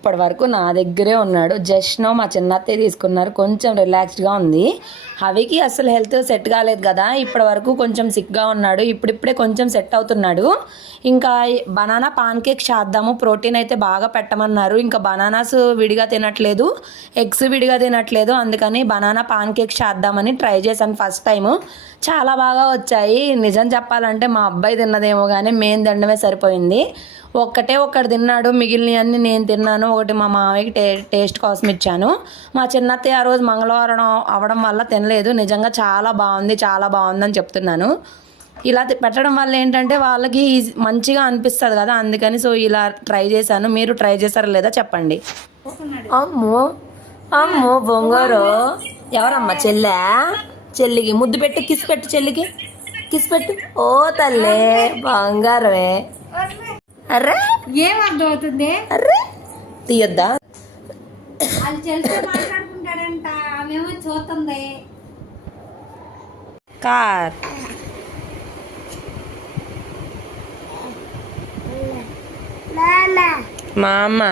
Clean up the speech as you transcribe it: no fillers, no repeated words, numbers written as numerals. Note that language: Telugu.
ఇప్పటి వరకు నా దగ్గరే ఉన్నాడు. జస్ట్ నో మా చిన్నత్తయ్య తీసుకున్నారు. కొంచెం రిలాక్స్డ్గా ఉంది. హవికి అసలు హెల్త్ సెట్ కాలేదు కదా, ఇప్పటి వరకు కొంచెం సిక్గా ఉన్నాడు. ఇప్పుడిప్పుడే కొంచెం సెట్ అవుతున్నాడు. ఇంకా బనానా పాన్ కేక్ చేద్దాము, ప్రోటీన్ అయితే బాగా పెట్టమన్నారు. ఇంకా బనానాస్ విడిగా తినట్లేదు, ఎగ్స్ విడిగా తినట్లేదు. అందుకని బనానా పాన్ కేక్ చేద్దామని ట్రై చేశాను ఫస్ట్ టైము. చాలా బాగా వచ్చాయి. నిజం చెప్పాలంటే మా అబ్బాయి తిన్నదేమో కానీ మేము తినడమే సరిపోయింది. ఒక్కటి తిన్నాడు, మిగిలినవన్నీ నేను తిన్నాను. ఒకటి మా మామయ్యకి టేస్ట్ కోసం ఇచ్చాను. మా చిన్నత్తయ్య ఆ రోజు మంగళవారం అవ్వడం వల్ల తినలేదు. నిజంగా చాలా బాగుందని చెప్తున్నాను. ఇలా పెట్టడం వల్ల ఏంటంటే వాళ్ళకి మంచిగా అనిపిస్తుంది కదా, అందుకని సో ఇలా ట్రై చేశాను. మీరు ట్రై చేశారా లేదా చెప్పండి. అమ్మో బొంగారు ఎవరమ్మా? చెల్లికి ముద్దు పెట్టు, కిస్ పెట్టు, చెల్లికి కిస్ పెట్టు. ఓ తల్లే బంగారమే. అర్రే ఏం అర్థం అవుతుంది? అర్రే తీయొద్దా? వాళ్ళు తెలిసి మాట్లాడుకుంటాడంట, ఆమెమో చూస్తుంది. కార్ మా అమ్మ